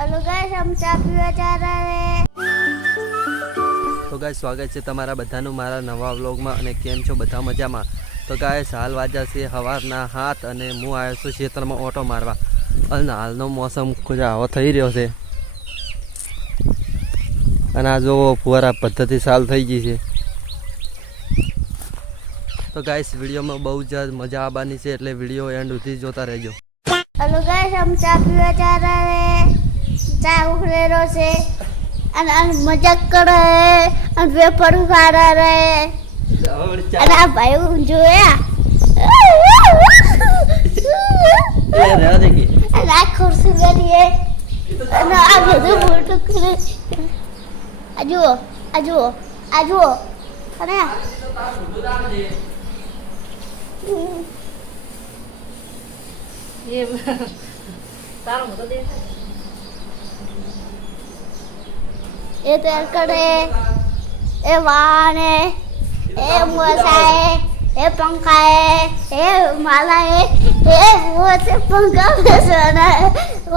Hello guys હમ ચા પીવા જા રહે તો ગાય સ્વાગત છે તમારા બધાનું મારા નવા વ્લોગમાં અને કેમ છો બધા મજામાં? તો ગાય હાલ વાજા છે સવારના હાથ અને હું આવ્યો છું ખેતરમાં ઓટો મારવા. અને હાલનો મોસમ ખૂબ આવો થઈ રહ્યો છે. અને આ જો ફુવારા પદ્ધતિ સાલ થઈ ગઈ છે. તો ગાઈસ વિડીયોમાં બહુ જ મજા આવવાની છે એટલે વીડિયો એન્ડ સુધી જોતા રહેજો. હલો ગાઈસ હમ ચા પીવા જા રહે ચા ઉખરેલો છે અને મજાક કરે અને વેપર ખાડા રહે અને આ ભાઈ જોયા. અને આ ખુરશી કરીએ અને આ બધું મોટું કરે. આ જુઓ આ જુઓ આ જુઓ. અને તારો મોટો દેખાય. એ તેલ કરે એ વાને એ મોસાએ એ પંખાએ, એ માલાએ, એ મોસે પંખા બેસવાના.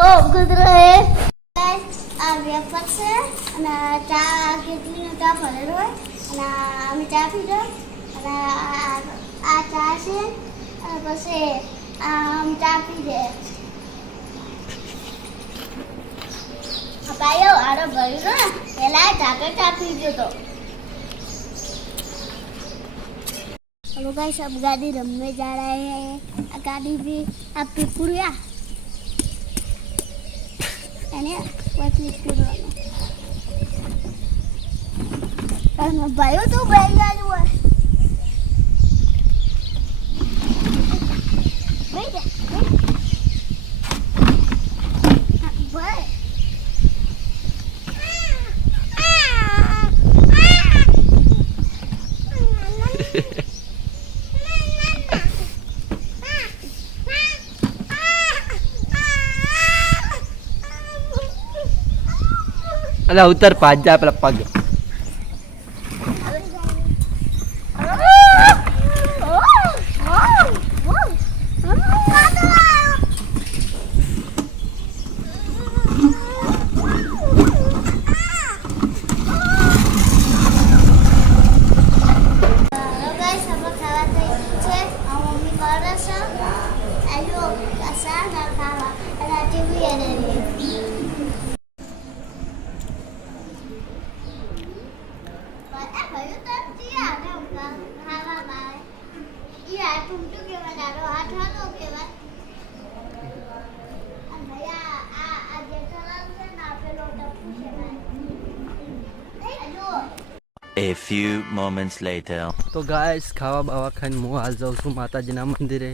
ઓ કુદરો એ આ વેફર છે અને ચા કેટલીનો ચા ભરેલો હોય, અને અમે ચા પીધો. અને આ ચા છે, અને પછી આમ ચા પીધે. ભાઈઓ આરો ભર્યું ને. પેલા જાતે ચાપી ગયો તો हम लोग सब गाड़ी रमने जा रहे हैं आ गाड़ी भी आप पिपुड़िया है ना बस पिपुड़िया भाइयों तो भाई आज એટલે ઉતર પાંચ જા પેલા પગ. A few moments later. તો ગાઈસ ખાવા બાવા ખાઈને હું હાલ જાઉં છું માતાજીના મંદિરે.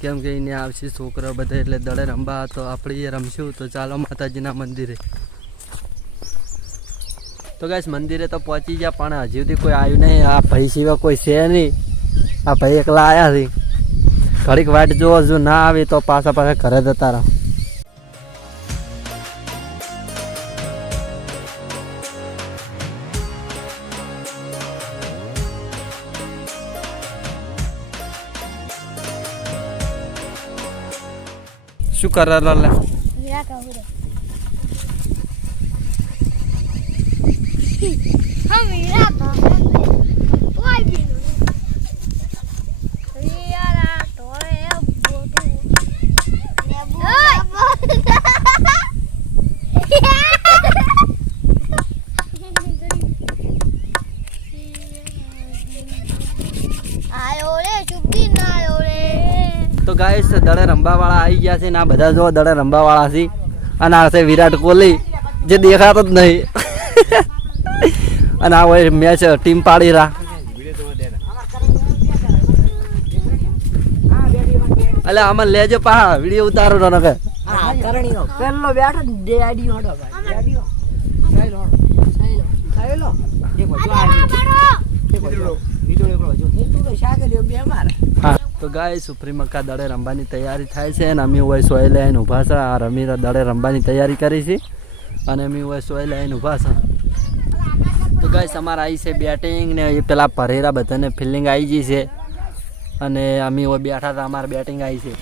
કેમ કે એને આવશે છોકરા બધા એટલે દડે રમવા, તો આપણે રમશું, તો ચાલો માતાજીના મંદિરે. તો ગાઈસ મંદિરે તો પહોંચી ગયા, પણ હજી સુધી કોઈ આવ્યું નહીં. આ ભાઈ સિવાય કોઈ છે નહીં. આ ભાઈ એકલા આવ્યા છે. ઘડીક વાટ જો હજુ ના આવે તો પાછા પાછા ઘરે જતા રહો. શું કરે લે હીરા તો ગાઈસ દડે રમવાવાળા આવી ગયા છે ને આ બધા જો દડે રમવાવાળા છે. અને આ છે વિરાટ કોહલી, જે દેખાતો જ નહીં. અને આ હોય મેચ ટીમ પાડી રા એટલે આમાં લેજો પા વીડિયો ઉતારો નો કે પેલો તો ગાય સુપ્રીમકા દડે રમવાની તૈયારી થાય છે અને અમે હોય સોય લઈને ઊભા છે. આ રમી દડે રમવાની તૈયારી કરી છે અને અમે હોય સોય લઈને ઊભા છે. તો ગાય અમારે આવી છે બેટિંગ ને એ પેલા પરેરા બધાને ફિલ્ડિંગ આવી ગઈ છે. અને અમે હોય બેઠા હતા, અમારે બેટિંગ આવી છે.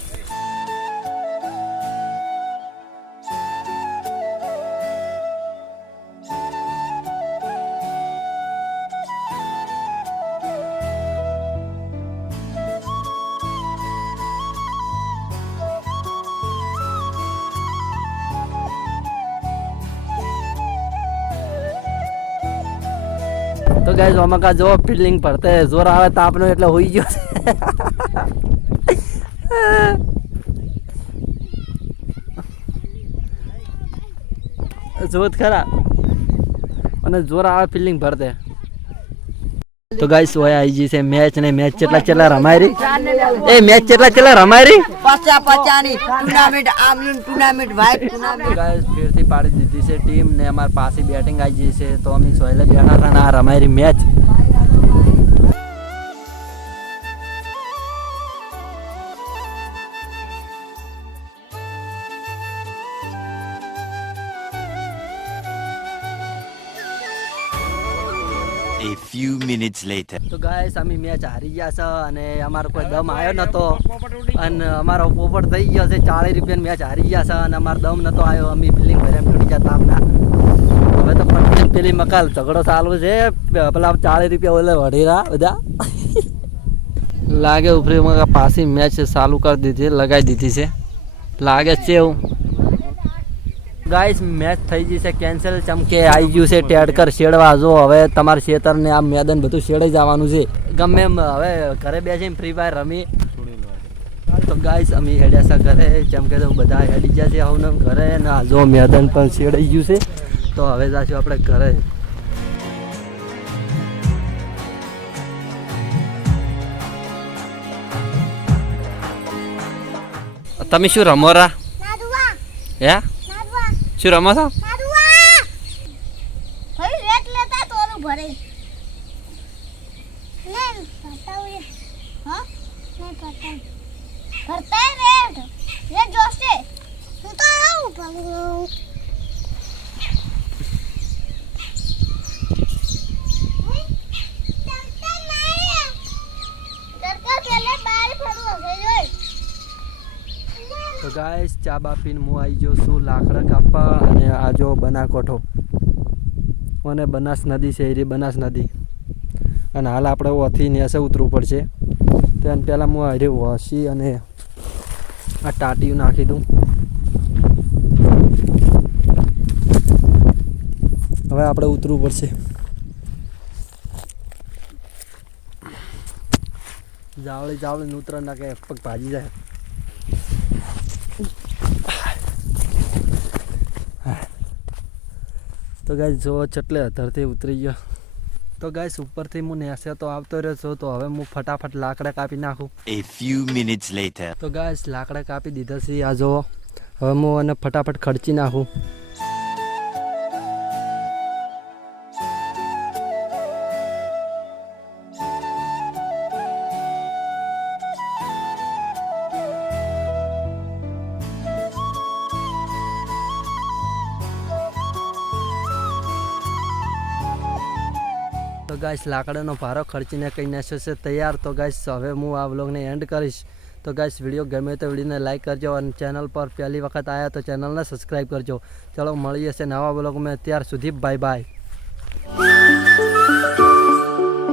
તો ગાઈઝ ઓમકા જો ફિલ્ડિંગ પડતે જોર આવે તાપનો એટલે હોઈ ગયો જોત ખરા. અને જોર આવે ફિલ્ડિંગ ભરતે. તો ગાઈસ ઓય આઈ જી છે મેચ ને મેચ કેટલા કેટલા રમાય રી એ મેચ કેટલા કેટલા રમાય રી પચાસની ટુર્નામેન્ટ આમની ટુર્નામેન્ટ ભાઈ ટુર્નામેન્ટ ગાઈસ ફેરથી પાડી દીધી છે ટીમ ને અમારી પાસે બેટિંગ આવી છે તો અમે સોયલે બેઠા હતા આ રમાયરી મેચ few minutes later. તો ગાઈસ અમે મેચ હારી ગયા છે અને અમારો કોઈ દમ આવ્યો નતો. અને અમારો પોપટ થઈ ગયો છે ચાલીસ રૂપિયાની મેચ હારી ગયા છે અને અમારો દમ નતો આવ્યો. અમે ફિલ્ડિંગ ભરે એમ તૂટી ગયા તાપના હવે તો પણ પેલી મકાલ ઝઘડો ચાલુ છે. પેલા ચાલીસ રૂપિયા ઓલે વઢેરા બધા. લાગે ઉપરી પાછી મેચ ચાલુ કરી દીધી, લગાવી દીધી છે. લાગે છે એવું. ગાઈસ મેચ થઈ ગઈ છે કેન્સલ ચમકે આવી ગયું છે ટેડકર શેડવા. જો હવે તમારે શેતર ને આ મેદાન બધું શેડાઈ જવાનું છે. ગમે એમ હવે ઘરે બેસીને ફ્રી ફાયર રમી. તો ગાઈસ અમે હેડ્યા છે ઘરે. જેમ કે તો બધા હેડી ગયા છે હવે ઘરે. ને આ જો મેદાન પણ શેડાઈ ગયું છે. તો હવે જાશું આપણે ઘરે. તમે શું રમો રા? હે? શું રમો છો નાદુઆ ભાઈ રેટ લેતા તોરું ભરે લે પતાવું હા લે પતાવું ભરતા રેટ રેટ જોશે હું તો આવું પણ તો ગાઈસ ચા બા પીને હું આવી ગયો છું લાકડા કાપવા અને આ જો બનાકોઠો. અને બનાસ નદી છે એ બનાસ નદી. અને હાલ આપણે ઓથી નેસે ઉતરવું પડશે. તો પહેલાં હું હારે વસી અને આ ટાટીયું નાખી દઉં. હવે આપણે ઉતરવું પડશે. જાવળી જાવળી ઉતર નાખે પગ ભાજી જાય. તો ગાય જો ચટલે અધરથી ઉતરી ગયો. તો ગાય ઉપરથી હું નેસે તો આવતો રહ્યો છું તો હવે હું ફટાફટ લાકડા કાપી નાખું. એ ફ્યુ મિનિટ્સ લેટર તો ગાય લાકડા કાપી દીધા છે આ જો હવે હું એને ફટાફટ ખર્ચી નાખું. તો ગાઈસ લાકડાનો ભારો ખર્ચીને કંઈ નાખ્યો છે તૈયાર તો ગાઈશ હવે હું આ બ્લોગને એન્ડ કરીશ. તો ગાઈશ વીડિયો ગમે તો વિડીયોને લાઈક કરજો અને ચેનલ પર પહેલી વખત આવ્યા તો ચેનલને સબસ્ક્રાઈબ કરજો. ચલો, મળીએ છે નવા બ્લોગમાં ત્યાર સુધી બાય બાય